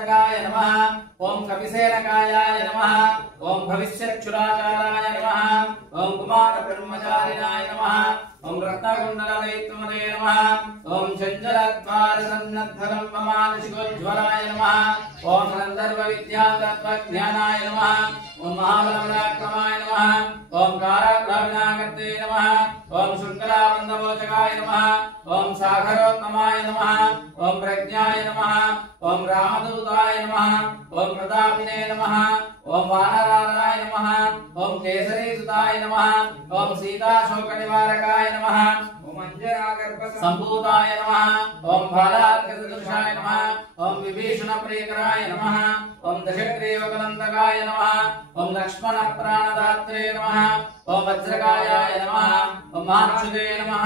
नमः ओम कपिसेनकायाय नमः ओम भविष्यक्षुराचाराय नमः ओम कुमार ब्रह्मचारिणाय नमः ओम रत्नकुण्डलदैत्यमते नमः ओम चञ्चलद्वारसन्नद्धलम्बमानसिकोज्ज्वलाय नमः ओम गन्धर्वविद्यातत्त्वज्ञानाय नमः ओम महाबलपराक्रमाय नमः ओम काराग्रहविनाकर्ते नमः ओम शुक्लाबन्धमोचकाय नमः ओम सागरोत्तमाय नमः ओम प्रज्ञाय नमः ओम रामदूताय नमः ओम प्रतापिने नमः ओम वानराय नमः ओम केसरीसुताय नमः ओम सीताशोकनिवारकाय नमः ओम अंजनागर्भसम्भूताय नमः ओम बालार्कसदृशाय नमः ओम विभीषणप्रियकराय नमः ओम दशग्रीवकलन्दकाय नमः ओम लक्ष्मणप्राणदात्रे नमः ओम वज्रकायाय नमः ओम माक्षुते नमः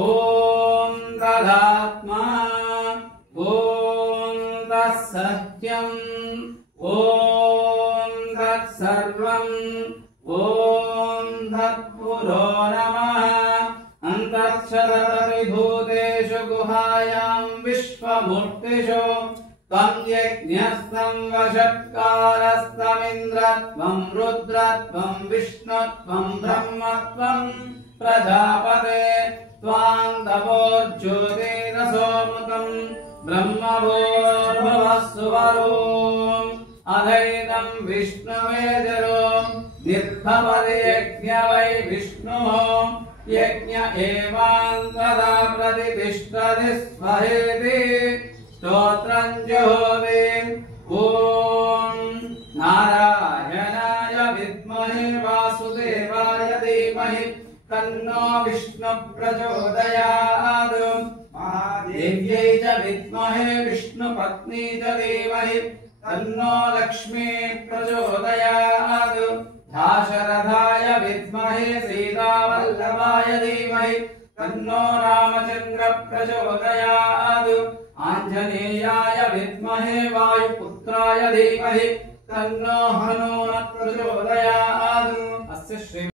ओम तदात्मा ओम तत्सत्यम् ओम तत्सर्वम् ओम तत्पुरो नमः अन्तश्चरविभूतेषु गुहायां विश्वमूर्तिषु त्वं यज्ञस्तं वषट्कारस्तमिन्द्रत्वं रुद्रत्वं विष्णुत्वं ब्रह्मत्वं प्रजापते त्वां तपोर्ज्योतिरसोमुतं ब्रह्मभूर्भुवस्सुवरोम् अधैनं विष्णुवेदरोम् निर्भवति यज्ञ वै विष्णुः यज्ञ एवान्तदा प्रतिष्ठति स्वहेति स्तोत्रं जुहोति ॐ नारायणाय विद्महे वासुदेवाय धीमहि तन्नो विष्णु प्रचोदयात् महादेव्यै च विद्महे विष्णुपत्नी च धीमहि तन्नो लक्ष्मी प्रचोदयात् दाशरथाय विद्महे सीतावल्लभाय धीमहि तन्नो रामचन्द्र प्रचोदयात् आञ्जनेयाय विद्महे वायुपुत्राय धीमहि तन्नो हनुमत् प्रचोदयात् अस्य श्री